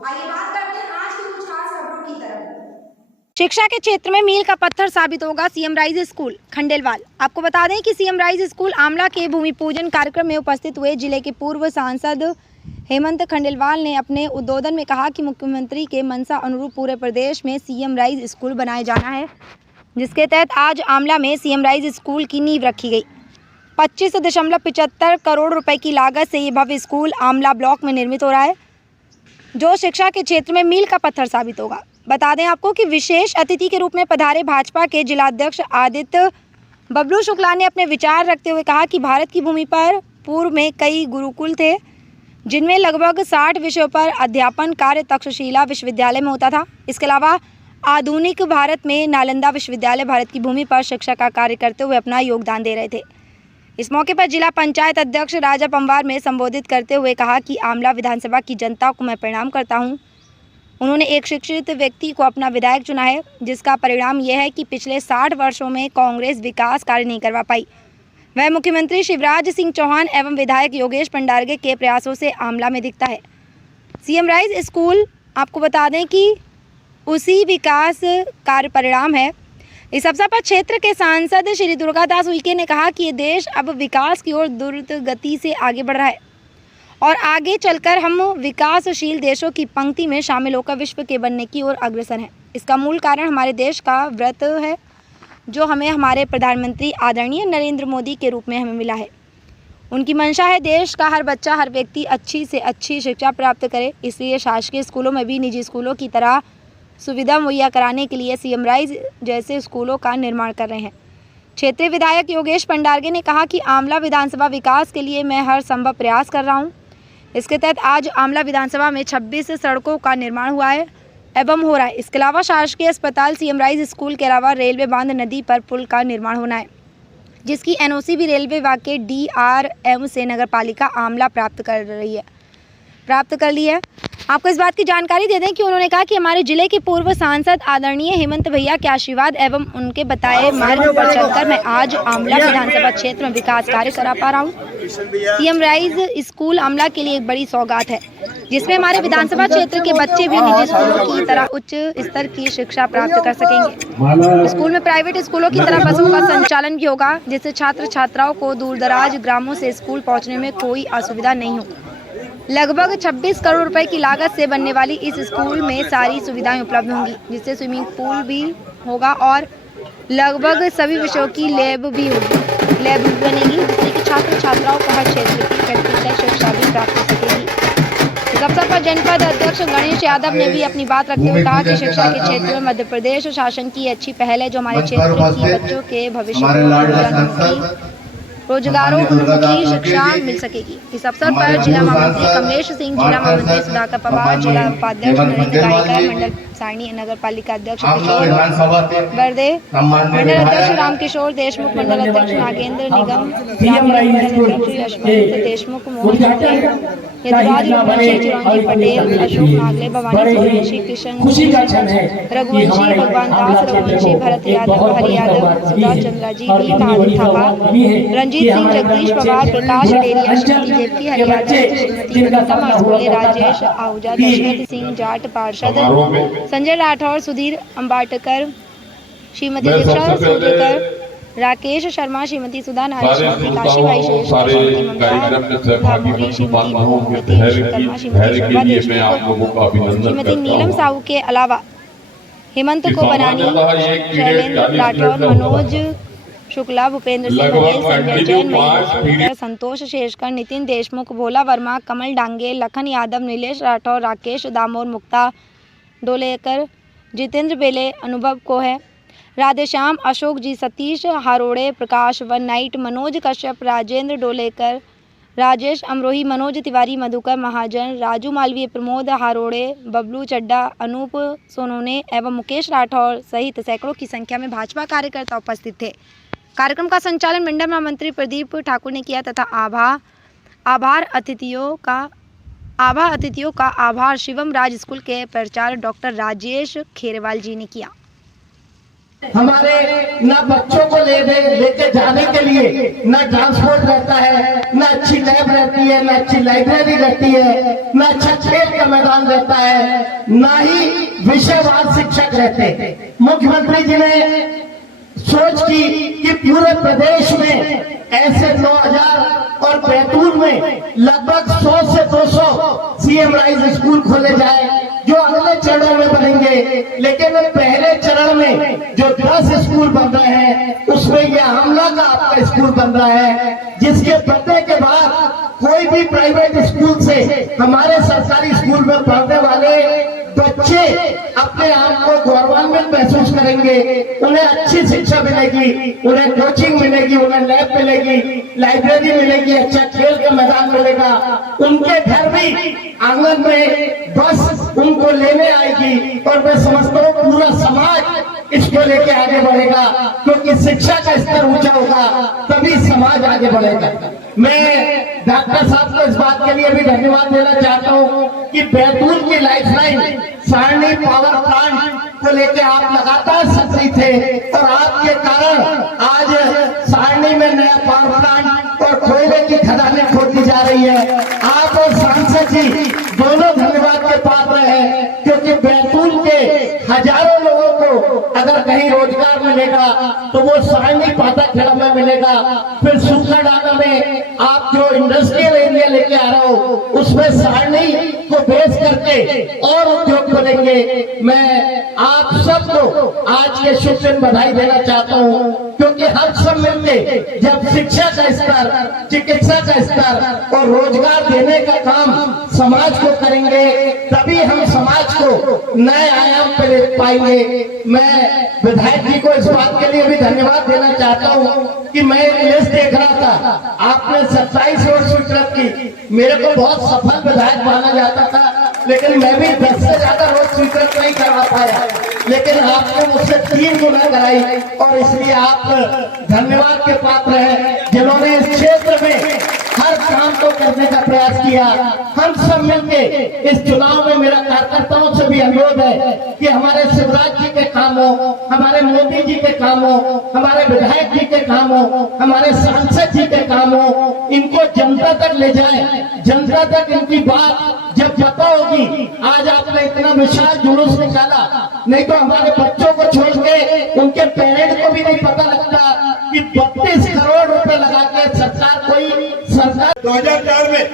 आइए बात करते हैं आज की कुछ खास खबरों की तरफ। शिक्षा के क्षेत्र में मील का पत्थर साबित होगा सीएम राइज स्कूल खंडेलवाल। आपको बता दें कि सीएम राइज स्कूल आमला के भूमि पूजन कार्यक्रम में उपस्थित हुए जिले के पूर्व सांसद हेमंत खंडेलवाल ने अपने उद्बोधन में कहा कि मुख्यमंत्री के मंशा अनुरूप पूरे प्रदेश में सीएम राइज स्कूल बनाए जाना है, जिसके तहत आज आमला में सीएम राइज स्कूल की नींव रखी गई। 25.75 करोड़ रुपए की लागत से ये भव्य स्कूल आमला ब्लॉक में निर्मित हो रहा है, जो शिक्षा के क्षेत्र में मील का पत्थर साबित होगा। बता दें आपको कि विशेष अतिथि के रूप में पधारे भाजपा के जिलाध्यक्ष आदित्य बबलू शुक्ला ने अपने विचार रखते हुए कहा कि भारत की भूमि पर पूर्व में कई गुरुकुल थे, जिनमें लगभग 60 विषयों पर अध्यापन कार्य तक्षशिला विश्वविद्यालय में होता था। इसके अलावा आधुनिक भारत में नालंदा विश्वविद्यालय भारत की भूमि पर शिक्षा का कार्य करते हुए अपना योगदान दे रहे थे। इस मौके पर जिला पंचायत अध्यक्ष राजा पंवार में संबोधित करते हुए कहा कि आमला विधानसभा की जनता को मैं प्रणाम करता हूं। उन्होंने एक शिक्षित व्यक्ति को अपना विधायक चुना है, जिसका परिणाम यह है कि पिछले 60 वर्षों में कांग्रेस विकास कार्य नहीं करवा पाई। वह मुख्यमंत्री शिवराज सिंह चौहान एवं विधायक योगेश पंडारगे के प्रयासों से आमला में दिखता है। सीएम राइज स्कूल आपको बता दें कि उसी विकास कार्य परिणाम है। इस अवसर पर क्षेत्र के सांसद श्री दुर्गादास उइके ने कहा कि ये देश अब विकास की ओर द्रुत गति से आगे बढ़ रहा है और आगे चलकर हम विकासशील देशों की पंक्ति में शामिल होकर विश्व के बनने की ओर अग्रसर हैं। इसका मूल कारण हमारे देश का व्रत है, जो हमें हमारे प्रधानमंत्री आदरणीय नरेंद्र मोदी के रूप में हमें मिला है। उनकी मंशा है देश का हर बच्चा, हर व्यक्ति अच्छी से अच्छी शिक्षा प्राप्त करे। इसलिए शासकीय स्कूलों में भी निजी स्कूलों की तरह सुविधा मुहैया कराने के लिए सीएम राइज जैसे स्कूलों का निर्माण कर रहे हैं। क्षेत्रीय विधायक योगेश पंडारगे ने कहा कि आमला विधानसभा विकास के लिए मैं हर संभव प्रयास कर रहा हूं। इसके तहत आज आमला विधानसभा में 26 सड़कों का निर्माण हुआ है एवं हो रहा है। इसके अलावा शासकीय अस्पताल, सीएम राइज स्कूल के अलावा रेलवे बांध, नदी पर पुल का निर्माण होना है, जिसकी एनओसी भी रेलवे विभाग के DRM से नगर पालिका आमला प्राप्त कर ली है। आपको इस बात की जानकारी दे दें कि उन्होंने कहा कि हमारे जिले के पूर्व सांसद आदरणीय हेमंत भैया के आशीर्वाद एवं उनके बताए मार्ग पर चलकर मैं आज आमला विधानसभा क्षेत्र में विकास कार्य करा पा रहा हूँ। सीएम राइज स्कूल आमला के लिए एक बड़ी सौगात है, जिसमें हमारे विधानसभा क्षेत्र के बच्चे भी निजी स्कूलों की तरह उच्च स्तर की शिक्षा प्राप्त कर सकेंगे। स्कूल में प्राइवेट स्कूलों की तरह बसों का संचालन भी होगा, जिससे छात्र छात्राओं को दूर दराज ग्रामों से स्कूल पहुँचने में कोई असुविधा नहीं हो। लगभग 26 करोड़ रुपए की लागत से बनने वाली इस स्कूल में सारी सुविधाएं उपलब्ध होंगी, जिससे स्विमिंग पूल भी होगा और लगभग सभी विषयों की लैब भी बनेगी, जिससे कि छात्र छात्राओं को हर क्षेत्र की प्रैक्टिकल शिक्षा भी प्राप्त हो सकेगी। इस अवसर पर जनपद अध्यक्ष गणेश यादव ने भी अपनी बात रखते हुए कहा कि शिक्षा के क्षेत्र में मध्य प्रदेश शासन की अच्छी पहल है, जो हमारे क्षेत्र की बच्चों के भविष्य को रोजगारों की शिक्षा मिल सकेगी। इस अवसर पर जिला महामंत्री कमलेश सिंह, जिला महामंत्री सुधाकर पवार, जिला उपाध्यक्ष नरेंद्र गायकर, मंडल सारणी नगर पालिका अध्यक्ष किशोर बर्दे, मंडल अध्यक्ष रामकिशोर देशमुख, मंडल अध्यक्ष नागेंद्र निगम, मंडल अध्यक्ष यशवंत देशमुख, मोहन यदुराज चिरंजीव पटेल, अशोक नागले, भवानी सोरेशी, किशन रघुवंशी, भगवान दास रघुवंशी, भरत यादव, हरि यादव, सुधा चंद्राजी, वी बहादुर थापा, रंजीत सिंह, जगदीश पवार, प्रकाश डेरिया, श्रीमती देवकी हरियाणा, श्रीमती अनिता मास्कोले, राजेश आहूजा, दशरथ सिंह जाट पार्षद, संजय राठौर, सुधीर अंबाटकर, श्रीमती दीक्षा सोजेकर, राकेश शर्मा, श्रीमती सुधा नारी, श्रीमती काशीबाई शेष, श्रीमती ममता धामोरी, श्रीमती नीति शर्मा, श्रीमती शोभा देशमुख, श्रीमती नीलम साहू के अलावा हेमंत को बनानी, शैलेंद्र राठौर, मनोज शुक्ला, भूपेंद्र सिंह बघेल, संजय जैन, महेंद्र, संतोष शेषकर, नितिन देशमुख, भोला वर्मा, कमल डांगे, लखन यादव, नीलेश राठौर, राकेश दामोर, मुक्ता डोलेकर, जितेंद्र बेले, अनुभव को है, राधेश्याम, अशोक जी, सतीश हारोड़े, प्रकाश वन नाइट, मनोज कश्यप, राजेंद्र डोलेकर, राजेश अमरोही, मनोज तिवारी, मधुकर महाजन, राजू मालवीय, प्रमोद हारोड़े, बबलू चड्डा, अनूप सोनोने एवं मुकेश राठौर सहित सैकड़ों की संख्या में भाजपा कार्यकर्ता उपस्थित थे। कार्यक्रम का संचालन मंडल महामंत्री प्रदीप ठाकुर ने किया तथा आभार अतिथियों का आभार शिवम राज स्कूल के प्राचार्य डॉक्टर राजेश खेरवाल जी ने किया। हमारे न बच्चों को लेके जाने के लिए न ट्रांसपोर्ट रहता है, न अच्छी लैब रहती है, न अच्छी लाइब्रेरी रहती है, न अच्छा खेल का मैदान रहता है, ना ही विषयवार शिक्षक रहते। मुख्यमंत्री जी ने सोच की कि पूरे प्रदेश में ऐसे 9000 और बैतूल में लगभग 100 से 200 सीएम राइज स्कूल खोले जाए, जो अगले चरणों में बनेंगे। लेकिन पहले चरण में जो 10 स्कूल बन रहे हैं उसमें यह आमला का आपका स्कूल बन रहा है, जिसके बनने के बाद कोई भी प्राइवेट स्कूल से हमारे सरकारी स्कूल में पढ़ने वाले बच्चे अपने आप को गौरवान्वित महसूस करेंगे। उन्हें अच्छी शिक्षा मिलेगी, उन्हें कोचिंग मिलेगी, उन्हें लैब मिलेगी, लाइब्रेरी मिलेगी, अच्छा खेल का मैदान मिलेगा। उनके घर भी आंगन में बस उनको लेने आएगी और मैं समझता हूँ पूरा समाज इसको लेके आगे बढ़ेगा, क्योंकि शिक्षा का स्तर ऊंचा होगा तभी समाज आगे बढ़ेगा। मैं डॉक्टर साहब को इस बात के लिए भी धन्यवाद देना चाहता हूँ कि बैतूल की लाइफलाइन सारणी पावर प्लांट को लेकर आप लगातार सक्रिय थे और आपके कारण आज सारणी में नया पावर प्लांट और कोयले की खदानें खोदी जा रही है। आप और सांसद जी दोनों धन्यवाद के पात्र हैं, क्योंकि बैतूल के हजारों लोगों को अगर कहीं रोजगार मिलेगा तो वो सारणी पाताखेड़ा में मिलेगा। फिर सुखना डांगा में आप जो इंडस्ट्रियल एरिया लेके आ रहे हो उसमें सारणी को बेस करके और उद्योग बनेंगे। मैं आप सबको आज के शुभ दिन बधाई देना चाहता हूँ, क्योंकि हम सब मिलकर जब शिक्षा का स्तर, चिकित्सा का स्तर और रोजगार देने का काम समाज को करेंगे तभी हम समाज को नए आयाम पर ले पाएंगे। मैं विधायक जी को इस बात के लिए भी धन्यवाद देना चाहता हूँ कि मैं लिस्ट देख रहा था, आपने 27 रोड स्वीकृत की। मेरे को बहुत सफल विधायक माना जाता था, लेकिन मैं भी 10 से ज्यादा रोड स्वीकृत नहीं करवा पाया, लेकिन आपने मुझसे 3 गुना कराई और इसलिए आप धन्यवाद के पात्र हैं, जिन्होंने इस क्षेत्र में हर काम को करने का प्रयास किया। हम सब मिलके इस चुनाव में मेरा कार्यकर्ताओं से भी अनुरोध है कि हमारे शिवराज जी के काम हो, हमारे मोदी जी के काम हो, हमारे विधायक जी के काम हो, हमारे सांसद जी के काम हो, इनको जनता तक ले जाए, जनता तक इनकी बात जब पता होगी। आज आपने इतना विशाल जुलूस निकाला, नहीं तो हमारे बच्चों को छोड़ के उनके पेरेंट्स को भी नहीं पता लगता कि 32 करोड़ रुपए लगा के सरकार 2004 में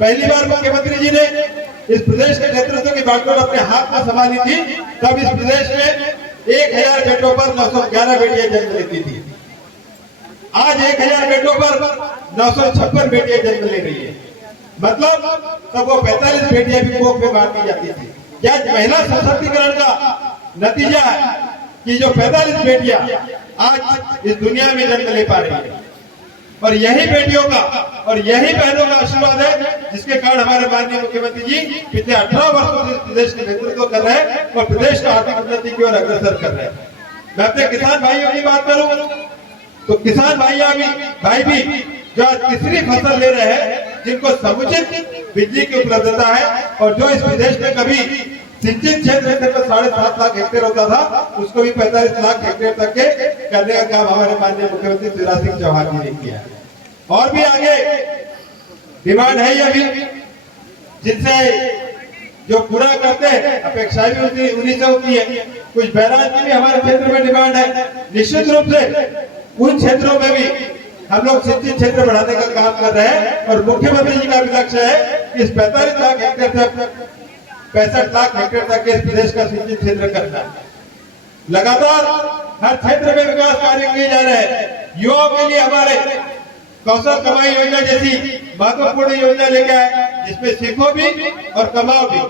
पहली बार मुख्यमंत्री जी ने इस प्रदेश के नेतृत्व की बागडोर अपने हाथ में संभाली थी, तब इस प्रदेश में 1000 बेटों पर 911 बेटियां जन्म लेती थी। आज 1000 बेटों पर 956 बेटियां जन्म ले रही है, मतलब तब वो 45 बेटियां भी कोख में मार दी जाती थी। क्या महिला सशक्तिकरण का नतीजा है कि जो 45 बेटियां आज इस दुनिया में जन्म ले पा रही है, और यही बेटियों का और यही बहनों का आशीर्वाद है जिसके कारण हमारे माननीय मुख्यमंत्री जी पिछले 18 वर्षों से प्रदेश का नेतृत्व कर रहे हैं और प्रदेश का आर्थिक उन्नति की ओर अग्रसर कर रहे हैं। मैं अपने किसान भाइयों की बात करूं तो किसान भाई भी जो आज तीसरी फसल ले रहे हैं, जिनको समुचित बिजली की उपलब्धता है और जो इस प्रदेश में कभी सिंचित क्षेत्र में 7.5 लाख हेक्टेयर होता था, उसको भी 45 लाख हेक्टेयर तक के करने का काम हमारे माननीय मुख्यमंत्री शिवराज सिंह चौहान जी ने किया। और भी आगे डिमांड है अभी, जिनसे जो पूरा करते हैं अपेक्षाएं भी उन्हीं से होती है। कुछ बैराज की भी हमारे क्षेत्र में डिमांड है। निश्चित रूप से उन क्षेत्रों में भी हम लोग सिंचित क्षेत्र बढ़ाने का काम कर रहे हैं और मुख्यमंत्री जी का भी लक्ष्य है कि इस 45 लाख हेक्टेयर से 65 लाख हेक्टेयर तक के इस प्रदेश का सिंचित क्षेत्र करना है। लगातार हर क्षेत्र में विकास कार्य किए जा रहे हैं। युवाओं के लिए हमारे कौशल कमाई योजना जैसी महत्वपूर्ण योजना लेके आए, जिसमें सीखो भी और कमाओ भी।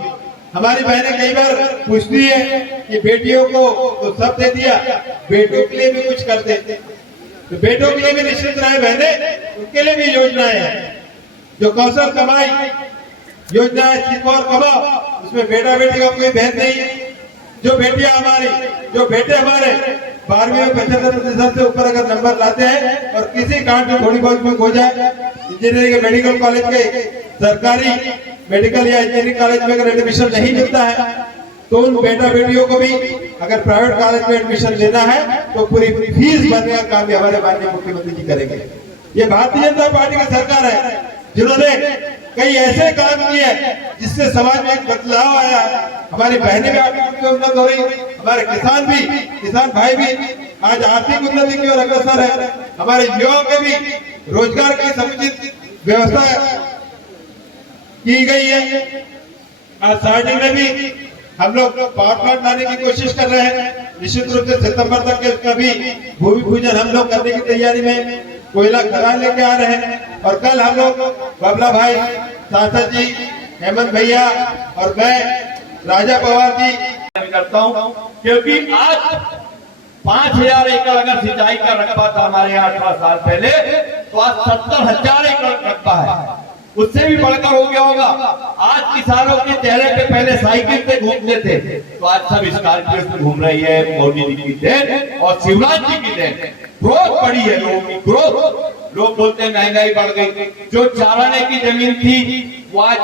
हमारी बहनें कई बार पूछती है कि बेटियों को तो सब दे दिया, बेटों के लिए भी कुछ कर दे। तो बेटों के लिए भी निश्चित रहे बहनें, उनके लिए भी योजनाएं हैं। जो कौशल कमाई योजना है, सीखो और कमाओ, उसमें बेटा बेटी का कोई भेद नहीं है। जो बेटे हमारे 12वीं में 75% से ऊपर अगर नंबर लाते हैं और किसी कारण में थोड़ी बहुत हो जाए, इंजीनियरिंग के मेडिकल कॉलेज के सरकारी मेडिकल या इंजीनियरिंग कॉलेज में अगर एडमिशन नहीं मिलता है, तो उन बेटा बेटियों को भी अगर प्राइवेट कॉलेज में एडमिशन लेना है तो पूरी फीस भरने का काम भी हमारे माननीय मुख्यमंत्री जी करेंगे। ये भारतीय जनता पार्टी की सरकार है। जिन्होंने कई ऐसे काम किए जिससे समाज में एक बदलाव आया। हमारी बहनें भी आर्थिक रूप से उन्नत हो रही, हमारे किसान भाई भी आज आर्थिक उन्नति की ओर अग्रसर है। हमारे युवाओं के भी रोजगार की समुचित व्यवस्था की गई है। आज सारडी में भी हम लोग पावर प्लांट लाने की कोशिश कर रहे हैं। निश्चित रूप से सितंबर तक के उसका भी भूमि पूजन हम लोग करने की तैयारी में कोयला खदान लेके आ रहे हैं। और कल हम लोग बबला भाई, सांसद जी, हेमंत भैया और मैं राजा पवार जी करता हूँ, क्योंकि आज 5000 एकड़ अगर सिंचाई का रकबा था हमारे यहाँ 18 साल पहले, तो आज 70,000 एकड़ रकबा है, उससे भी बढ़कर हो गया होगा। आज किसानों के चेहरे पे पहले साइकिल पे घूमते थे, तो आज सब स्कॉर्पियो से घूम रही है। मोदी जी की देन और शिवराज जी की देन, ग्रोथ बढ़ी है लोगों की ग्रोथ। लोग बोलते हैं महंगाई बढ़ गई, जो चाराने की जमीन थी वो आज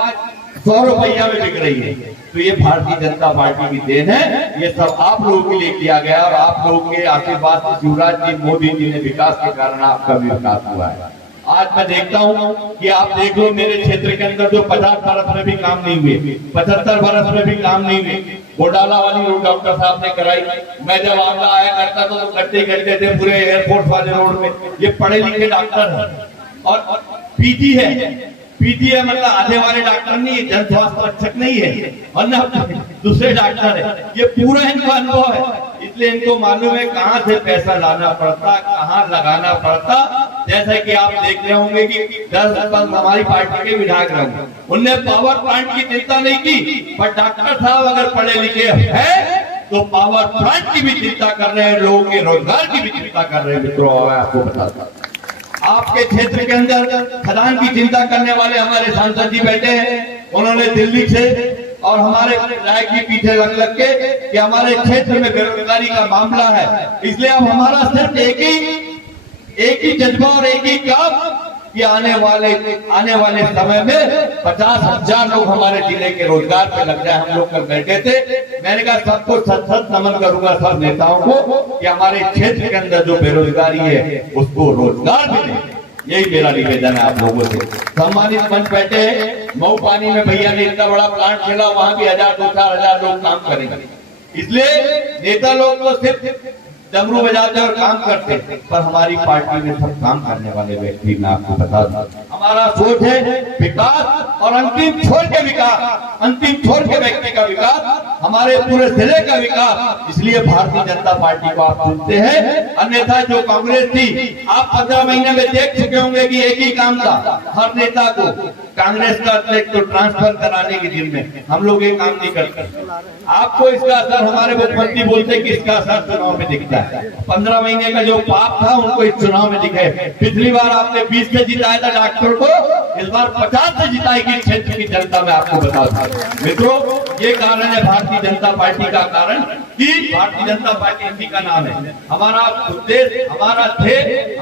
100 रुपया में बिक रही है। तो ये भारतीय जनता पार्टी की देन है, ये सब आप लोगों के लिए किया गया और आप लोगों के आशीर्वाद से शिवराज जी, मोदी जी ने विकास के कारण आपका भी विकास हुआ है। आज मैं देखता हूँ कि आप देख लो मेरे क्षेत्र के अंदर जो 50 बरस में भी काम नहीं हुए, 75 बरस में भी काम नहीं हुए, घोटाला वाली रोड डॉक्टर साहब ने कराई। मैं जब आंवला आया करता था तो करते थे पूरे एयरपोर्ट वाले रोड में। ये पढ़े लिखे डॉक्टर है और पीजी है, पीजी है मतलब आधे वाले डॉक्टर नहीं है, जन स्वास्थ्य रक्षक नहीं है, वरना दूसरे डॉक्टर है। ये पूरा इनका अनुभव है, इसलिए इनको मालूम है कहाँ से पैसा लाना पड़ता, कहाँ लगाना पड़ता। जैसे कि आप देख रहे होंगे कि 10 हमारी पार्टी के विधायक रहे, उनने पावर प्लांट की चिंता नहीं की, पर डॉक्टर साहब अगर पढ़े लिखे हैं तो पावर प्लांट की भी चिंता कर रहे हैं, लोगों के रोजगार की भी चिंता कर रहे हैं। मित्रों, आपको बताता आपके क्षेत्र के अंदर खदान की चिंता करने वाले हमारे सांसद जी बैठे हैं, उन्होंने दिल्ली से और हमारे विधायक जी पीछे लग के कि हमारे क्षेत्र में बेरोजगारी का मामला है, इसलिए अब हमारा सिर्फ एक ही जज्बा और एक ही काम कि आने वाले समय में 50,000 लोग हमारे जिले के रोजगार पे लग जाए। हम लोग कल बैठे थे, मैंने कहा सबको सत नमन करूंगा सब नेताओं को कि हमारे क्षेत्र के अंदर जो बेरोजगारी है उसको रोजगार मिले। यही मेरा निवेदन है आप लोगों से। सम्मानित मंच बैठे हैं, मऊ पानी में भैया ने इतना बड़ा प्लांट खेला, वहां भी 1000-2000 लोग काम करेंगे। इसलिए नेता लोग तो सिर्फ डमरू बजाते और काम करते, पर हमारी पार्टी में सब काम करने वाले व्यक्ति, मैं आपको बता दूं, हमारा सोच है विकास और अंतिम छोर के विकास, अंतिम छोर के व्यक्ति का विकास, हमारे पूरे जिले का विकास। इसलिए भारतीय जनता पार्टी को आप चुनते हैं, अन्यथा जो कांग्रेस थी, आप 15 महीने में देख चुके होंगे कि एक ही काम था हर नेता को, कांग्रेस का तो ट्रांसफर कराने के दिन में हम लोग ये काम नहीं करते। आपको इसका असर, हमारे मुख्यमंत्री बोलते कि इसका असर चुनाव में दिखता है। 15 महीने का जो पाप था उनको इस चुनाव में दिखे। पिछली बार आपने 20 से जिताया था डॉक्टर को, इस बार 50 से जिताएगी क्षेत्र की जनता, में आपको बता दूं। मित्रों, ये कारण है भारतीय जनता पार्टी का कारण कि भारतीय जनता पार्टी इसी का नाम है। हमारा उद्देश्य, हमारा ध्येय,